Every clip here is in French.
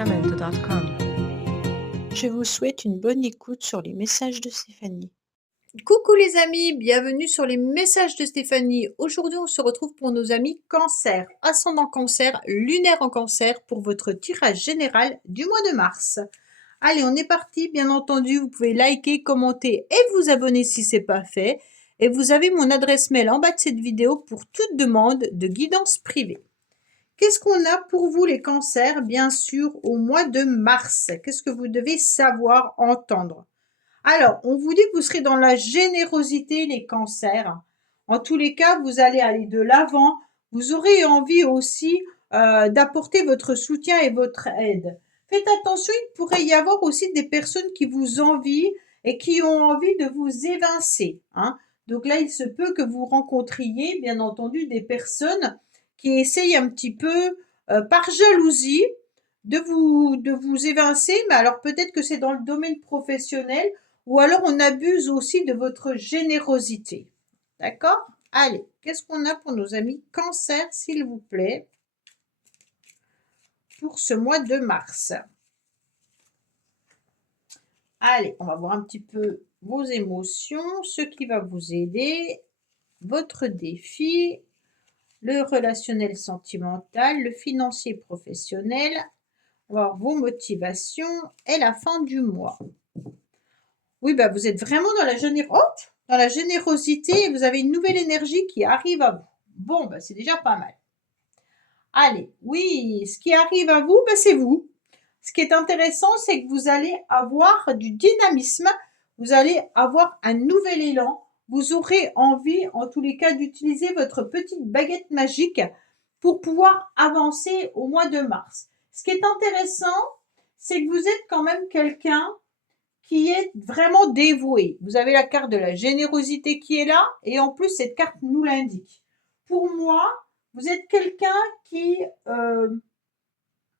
www.sacramento.com. Je vous souhaite une bonne écoute sur les messages de Stéphanie. Coucou les amis, bienvenue sur les messages de Stéphanie. Aujourd'hui, on se retrouve pour nos amis Cancer, ascendant Cancer, lunaire en Cancer pour votre tirage général du mois de mars. Allez, on est parti. Bien entendu, vous pouvez liker, commenter et vous abonner si ce n'est pas fait. Et vous avez mon adresse mail en bas de cette vidéo pour toute demande de guidance privée. Qu'est-ce qu'on a pour vous les cancers, bien sûr, au mois de mars? Qu'est-ce que vous devez savoir, entendre? Alors, on vous dit que vous serez dans la générosité, les cancers. En tous les cas, vous allez aller de l'avant. Vous aurez envie aussi d'apporter votre soutien et votre aide. Faites attention, il pourrait y avoir aussi des personnes qui vous envient et qui ont envie de vous évincer. Donc là, il se peut que vous rencontriez, bien entendu, des personnes qui essayent un petit peu, par jalousie, de vous évincer. Mais alors, peut-être que c'est dans le domaine professionnel ou alors on abuse aussi de votre générosité. D'accord? Allez, qu'est-ce qu'on a pour nos amis Cancer, s'il vous plaît, pour ce mois de mars? Allez, on va voir un petit peu vos émotions, ce qui va vous aider, votre défi, le relationnel sentimental, le financier professionnel, on va voir vos motivations et la fin du mois. Oui, bah, vous êtes vraiment dans la générosité et vous avez une nouvelle énergie qui arrive à vous. Bon, bah, c'est déjà pas mal. Allez, oui, ce qui arrive à vous, bah, c'est vous. Ce qui est intéressant, c'est que vous allez avoir du dynamisme, vous allez avoir un nouvel élan, vous aurez envie, en tous les cas, d'utiliser votre petite baguette magique pour pouvoir avancer au mois de mars. Ce qui est intéressant, c'est que vous êtes quand même quelqu'un qui est vraiment dévoué. Vous avez la carte de la générosité qui est là et en plus cette carte nous l'indique. Pour moi, vous êtes quelqu'un qui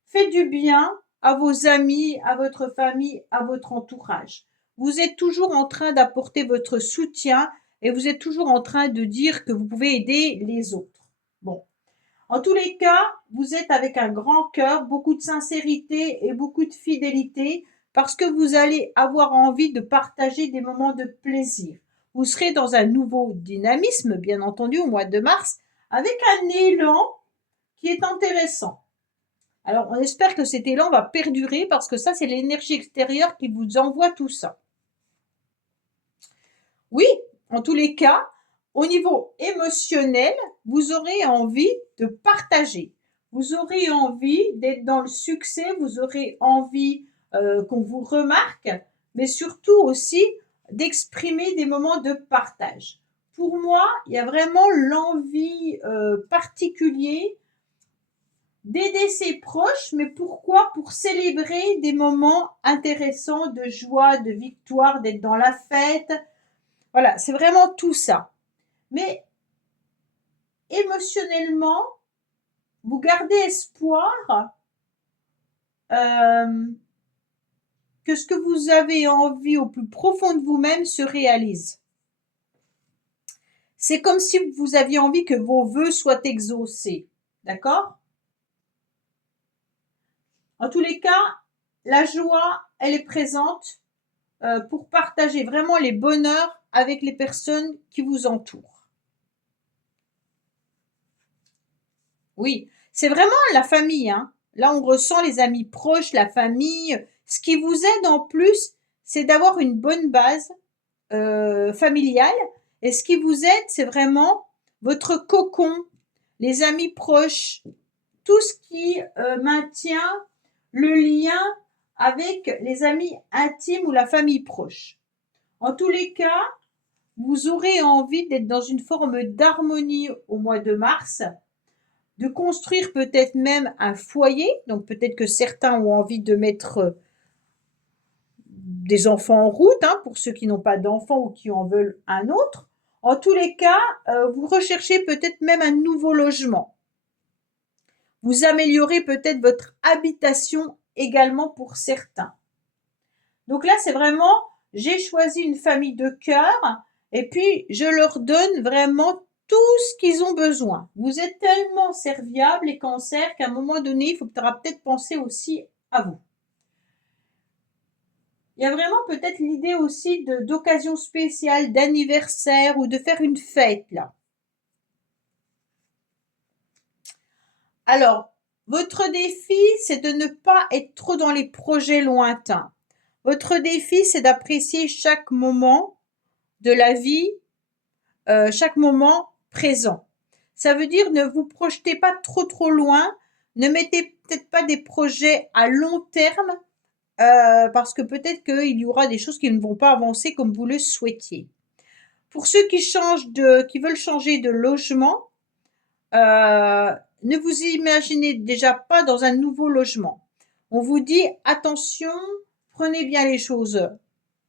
fait du bien à vos amis, à votre famille, à votre entourage. Vous êtes toujours en train d'apporter votre soutien et vous êtes toujours en train de dire que vous pouvez aider les autres. Bon. En tous les cas, vous êtes avec un grand cœur, beaucoup de sincérité et beaucoup de fidélité parce que vous allez avoir envie de partager des moments de plaisir. Vous serez dans un nouveau dynamisme, bien entendu, au mois de mars, avec un élan qui est intéressant. Alors, on espère que cet élan va perdurer parce que ça, c'est l'énergie extérieure qui vous envoie tout ça. Oui, en tous les cas, au niveau émotionnel, vous aurez envie de partager. Vous aurez envie d'être dans le succès, vous aurez envie qu'on vous remarque, mais surtout aussi d'exprimer des moments de partage. Pour moi, il y a vraiment l'envie particulière d'aider ses proches, mais pourquoi? Pour célébrer des moments intéressants de joie, de victoire, d'être dans la fête. Voilà, c'est vraiment tout ça. Mais émotionnellement, vous gardez espoir que ce que vous avez envie au plus profond de vous-même se réalise. C'est comme si vous aviez envie que vos vœux soient exaucés. D'accord? En tous les cas, la joie, elle est présente pour partager vraiment les bonheurs avec les personnes qui vous entourent. Oui, c'est vraiment la famille. Là, on ressent les amis proches, la famille. Ce qui vous aide en plus, c'est d'avoir une bonne base familiale. Et ce qui vous aide, c'est vraiment votre cocon, les amis proches, tout ce qui maintient le lien avec les amis intimes ou la famille proche. En tous les cas, vous aurez envie d'être dans une forme d'harmonie au mois de mars, de construire peut-être même un foyer. Donc peut-être que certains ont envie de mettre des enfants en route, pour ceux qui n'ont pas d'enfants ou qui en veulent un autre. En tous les cas, vous recherchez peut-être même un nouveau logement. Vous améliorez peut-être votre habitation également pour certains. Donc là, c'est vraiment, j'ai choisi une famille de cœur et puis je leur donne vraiment tout ce qu'ils ont besoin. Vous êtes tellement serviables, les cancers, qu'à un moment donné, il faudra peut-être penser aussi À vous. Il y a vraiment peut-être l'idée aussi d'occasion spéciale, d'anniversaire ou de faire une fête là. Alors, votre défi, c'est de ne pas être trop dans les projets lointains. Votre défi, c'est d'apprécier chaque moment de la vie, chaque moment présent. Ça veut dire ne vous projetez pas trop loin, ne mettez peut-être pas des projets à long terme, parce que peut-être qu'il y aura des choses qui ne vont pas avancer comme vous le souhaitiez. Pour ceux qui veulent changer de logement, ne vous imaginez déjà pas dans un nouveau logement. On vous dit attention, prenez bien les choses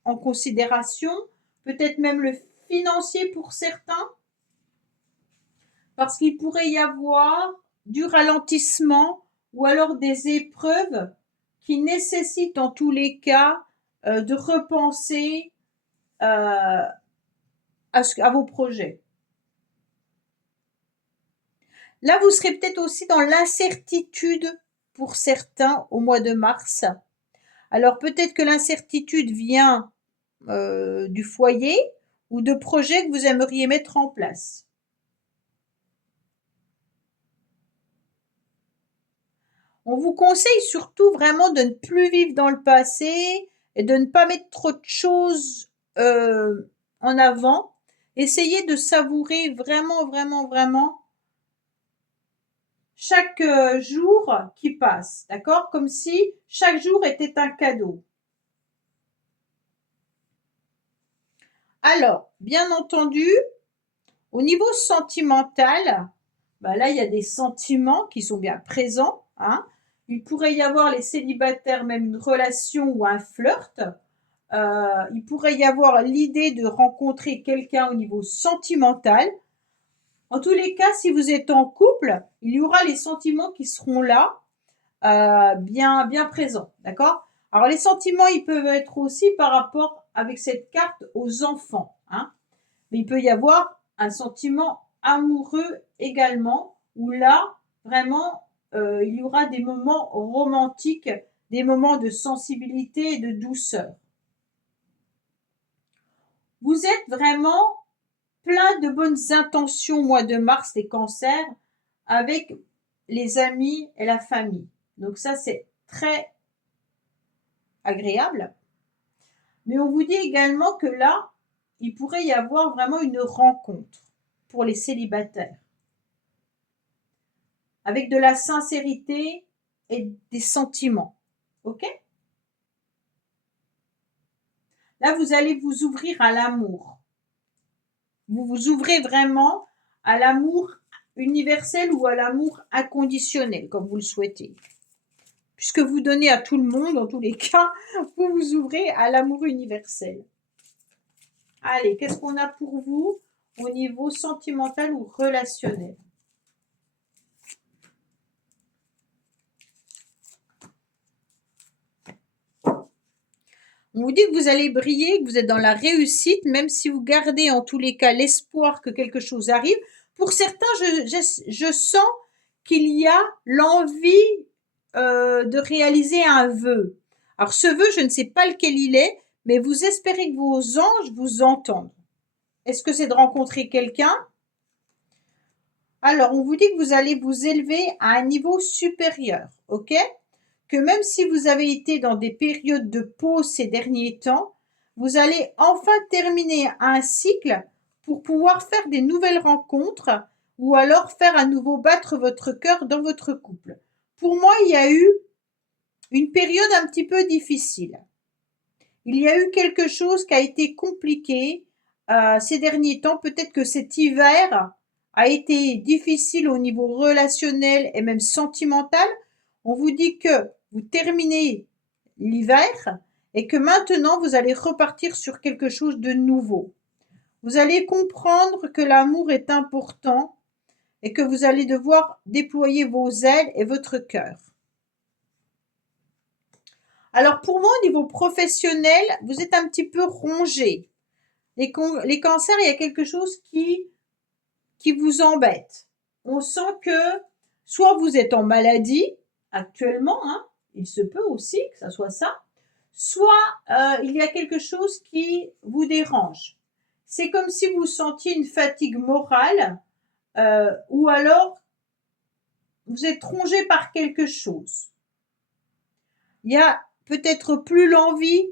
en considération, peut-être même le financier pour certains, parce qu'il pourrait y avoir du ralentissement ou alors des épreuves qui nécessitent en tous les cas de repenser à vos projets. Là, vous serez peut-être aussi dans l'incertitude pour certains au mois de mars. Alors peut-être que l'incertitude vient du foyer ou de projets que vous aimeriez mettre en place. On vous conseille surtout vraiment de ne plus vivre dans le passé et de ne pas mettre trop de choses en avant. Essayez de savourer vraiment chaque jour qui passe, d'accord? Comme si chaque jour était un cadeau. Alors, bien entendu, au niveau sentimental, là, il y a des sentiments qui sont bien présents, hein. Il pourrait y avoir les célibataires, même une relation ou un flirt. Il pourrait y avoir l'idée de rencontrer quelqu'un au niveau sentimental. En tous les cas, si vous êtes en couple, il y aura les sentiments qui seront là, bien présents, d'accord? Alors les sentiments, ils peuvent être aussi par rapport avec cette carte aux enfants, hein. Mais il peut y avoir un sentiment amoureux également, où là, vraiment, il y aura des moments romantiques, des moments de sensibilité et de douceur. Vous êtes vraiment plein de bonnes intentions au mois de mars, les cancers, avec les amis et la famille. Donc ça, c'est très agréable. Mais on vous dit également que là, il pourrait y avoir vraiment une rencontre pour les célibataires. Avec de la sincérité et des sentiments. Ok? Là, vous allez vous ouvrir à l'amour. Vous vous ouvrez vraiment à l'amour universel ou à l'amour inconditionnel, comme vous le souhaitez. Puisque vous donnez à tout le monde, dans tous les cas, vous vous ouvrez à l'amour universel. Allez, qu'est-ce qu'on a pour vous au niveau sentimental ou relationnel? On vous dit que vous allez briller, que vous êtes dans la réussite, même si vous gardez en tous les cas l'espoir que quelque chose arrive. Pour certains, je sens qu'il y a l'envie de réaliser un vœu. Alors ce vœu, je ne sais pas lequel il est, mais vous espérez que vos anges vous entendent. Est-ce que c'est de rencontrer quelqu'un? Alors, on vous dit que vous allez vous élever à un niveau supérieur, ok? Que même si vous avez été dans des périodes de pause ces derniers temps, vous allez enfin terminer un cycle pour pouvoir faire des nouvelles rencontres ou alors faire à nouveau battre votre cœur dans votre couple. Pour moi, il y a eu une période un petit peu difficile. Il y a eu quelque chose qui a été compliqué ces derniers temps. Peut-être que cet hiver a été difficile au niveau relationnel et même sentimental. On vous dit que vous terminez l'hiver et que maintenant vous allez repartir sur quelque chose de nouveau. Vous allez comprendre que l'amour est important et que vous allez devoir déployer vos ailes et votre cœur. Alors pour moi, au niveau professionnel, vous êtes un petit peu rongé. Les cancers, il y a quelque chose qui vous embête. On sent que soit vous êtes en maladie actuellement, hein, il se peut aussi que ça soit ça, soit il y a quelque chose qui vous dérange. C'est comme si vous sentiez une fatigue morale ou alors vous êtes rongé par quelque chose. Il y a peut-être plus l'envie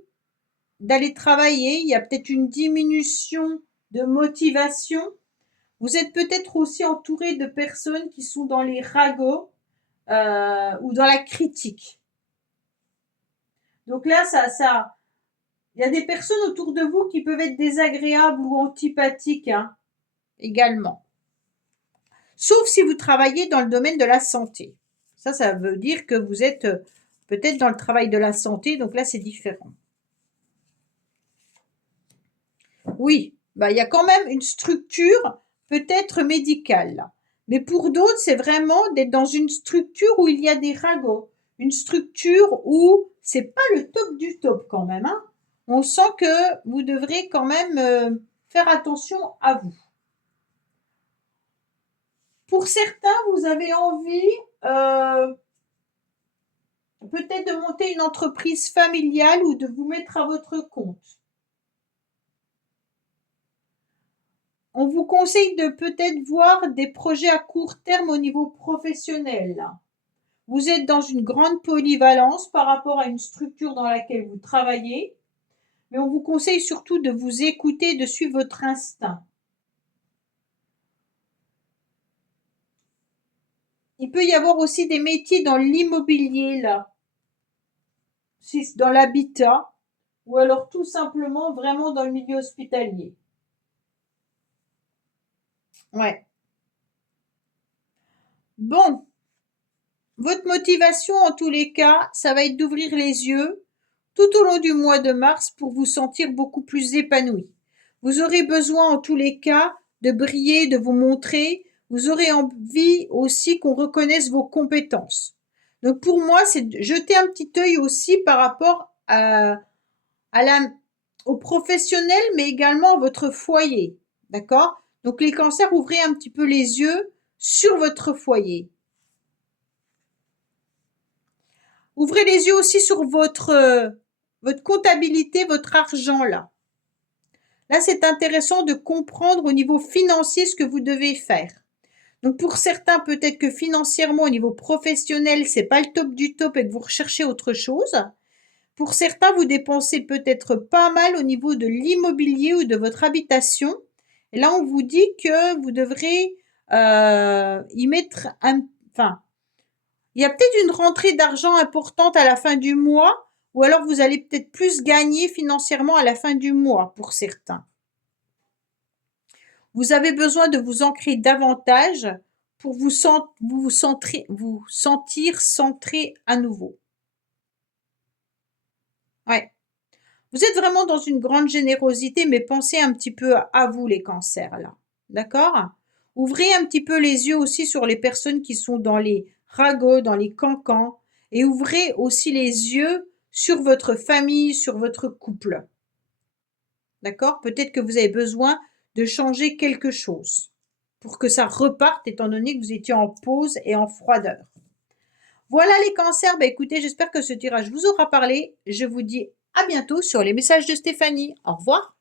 d'aller travailler, il y a peut-être une diminution de motivation. Vous êtes peut-être aussi entouré de personnes qui sont dans les ragots ou dans la critique. Donc là, il y a des personnes autour de vous qui peuvent être désagréables ou antipathiques également. Sauf si vous travaillez dans le domaine de la santé. Ça veut dire que vous êtes peut-être dans le travail de la santé, donc là, c'est différent. Oui, il y a quand même une structure peut-être médicale là. Mais pour d'autres, c'est vraiment d'être dans une structure où il y a des ragots. Une structure où c'est pas le top du top quand même. On sent que vous devrez quand même faire attention à vous. Pour certains, vous avez envie peut-être de monter une entreprise familiale ou de vous mettre à votre compte. On vous conseille de peut-être voir des projets à court terme au niveau professionnel. Vous êtes dans une grande polyvalence par rapport à une structure dans laquelle vous travaillez, mais on vous conseille surtout de vous écouter, de suivre votre instinct. Il peut y avoir aussi des métiers dans l'immobilier, là, dans l'habitat, ou alors tout simplement vraiment dans le milieu hospitalier. Ouais. Bon. Votre motivation, en tous les cas, ça va être d'ouvrir les yeux tout au long du mois de mars pour vous sentir beaucoup plus épanoui. Vous aurez besoin, en tous les cas, de briller, de vous montrer. Vous aurez envie aussi qu'on reconnaisse vos compétences. Donc pour moi, c'est de jeter un petit œil aussi par rapport aux professionnels, mais également à votre foyer. D'accord? Donc les cancers, ouvrez un petit peu les yeux sur votre foyer. Ouvrez les yeux aussi sur votre comptabilité, votre argent là. Là, c'est intéressant de comprendre au niveau financier ce que vous devez faire. Donc pour certains, peut-être que financièrement, au niveau professionnel, c'est pas le top du top et que vous recherchez autre chose. Pour certains, vous dépensez peut-être pas mal au niveau de l'immobilier ou de votre habitation. Et là, on vous dit que vous devrez y mettre il y a peut-être une rentrée d'argent importante à la fin du mois, ou alors vous allez peut-être plus gagner financièrement à la fin du mois pour certains. Vous avez besoin de vous ancrer davantage pour vous sentir centré à nouveau. Ouais. Vous êtes vraiment dans une grande générosité, mais pensez un petit peu à vous, les cancers, là. D'accord? Ouvrez un petit peu les yeux aussi sur les personnes qui sont dans les ragots, dans les cancans, et ouvrez aussi les yeux sur votre famille, sur votre couple. D'accord? Peut-être que vous avez besoin de changer quelque chose pour que ça reparte, étant donné que vous étiez en pause et en froideur. Voilà les cancers. Écoutez, j'espère que ce tirage vous aura parlé. Je vous dis à bientôt sur les messages de Stéphanie. Au revoir.